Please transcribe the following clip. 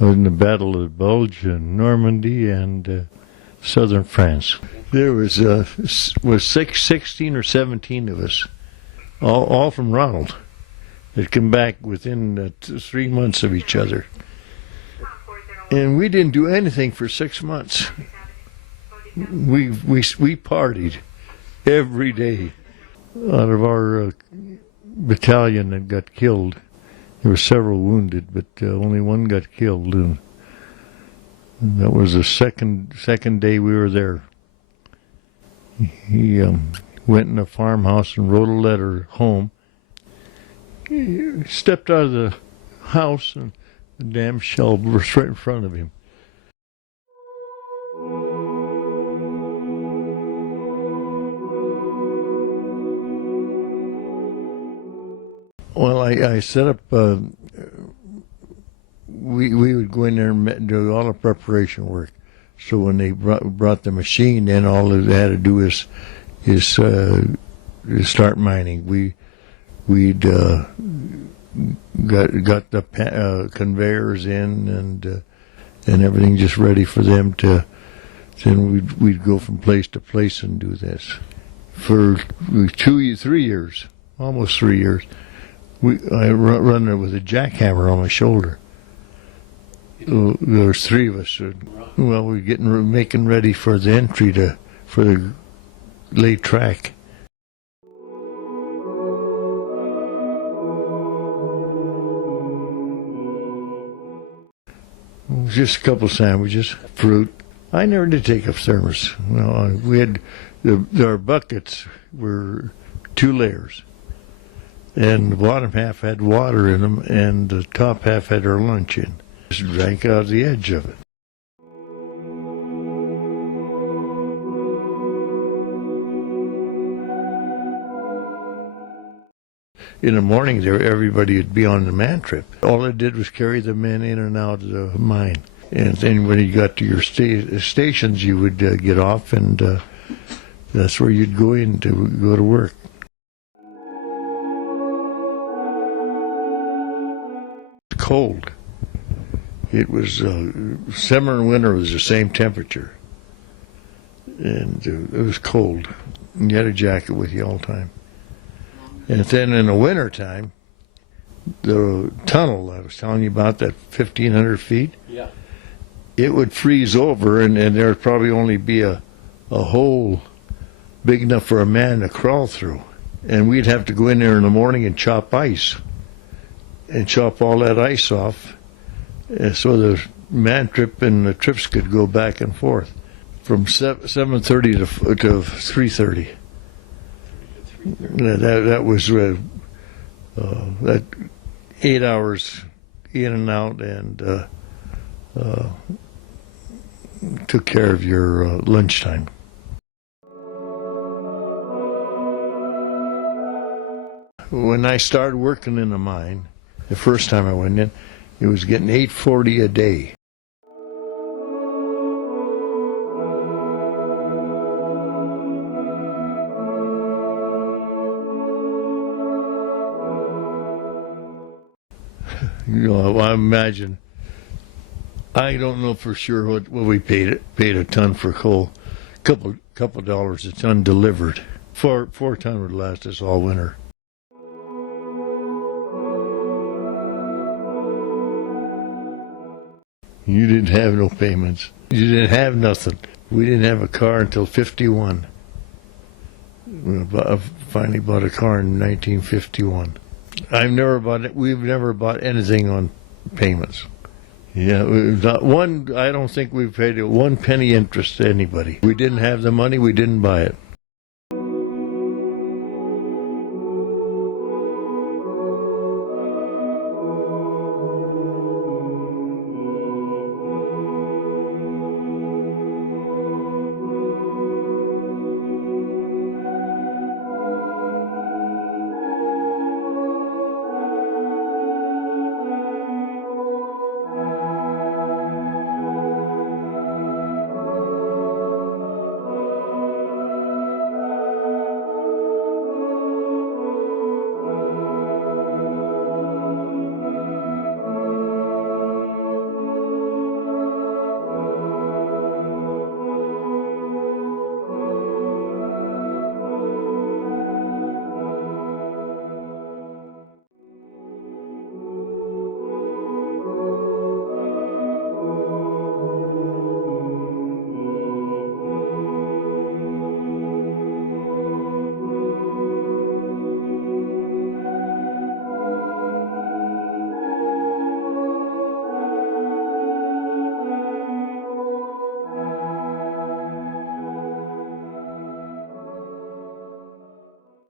In the Battle of the Bulge in Normandy and southern France. There was 16 or 17 of us, all from Ronald, that came back within 3 months of each other. And we didn't do anything for 6 months. We partied every day. Out of our battalion that got killed, there were several wounded, but only one got killed, and that was the second day we were there. He went in a farmhouse and wrote a letter home. He stepped out of the house, and the damn shell burst right in front of him. Well, I set up, we would go in there and do all the preparation work. So when they brought the machine in, all they had to do is start mining. We'd got the conveyors in and everything just ready for them to, then we'd go from place to place and do this. For 3 years, almost 3 years. I run there with a jackhammer on my shoulder. There was 3 of us. Well, we're making ready for the entry for the late track. Just a couple sandwiches, fruit. I never did take a thermos. No, we had our buckets were 2 layers. And the bottom half had water in them, and the top half had our lunch in. Just drank out the edge of it. In the morning, everybody would be on the man trip. All I did was carry the men in and out of the mine. And then when you got to your stations, you would get off, and that's where you'd go in to go to work. Cold. It was summer and winter was the same temperature, and it was cold. And you had a jacket with you all the time. And then in the winter time, the tunnel I was telling you about, that 1,500 feet, yeah, it would freeze over, and there would probably only be a hole big enough for a man to crawl through, and we'd have to go in there in the morning and chop ice. And chop all that ice off, so the man trip and the trips could go back and forth from 7:30 to 3:30. That was that 8 hours in and out, and took care of your lunchtime. When I started working in the mine, the first time I went in, it was getting $8.40 a day. I imagine. I don't know for sure what we paid a ton for coal. Couple dollars a ton delivered. Four ton would last us all winter. You didn't have no payments. You didn't have nothing. We didn't have a car until 51. I finally bought a car in 1951. We've never bought anything on payments. Yeah, not one. I don't think we've paid one penny interest to anybody. We didn't have the money. We didn't buy it.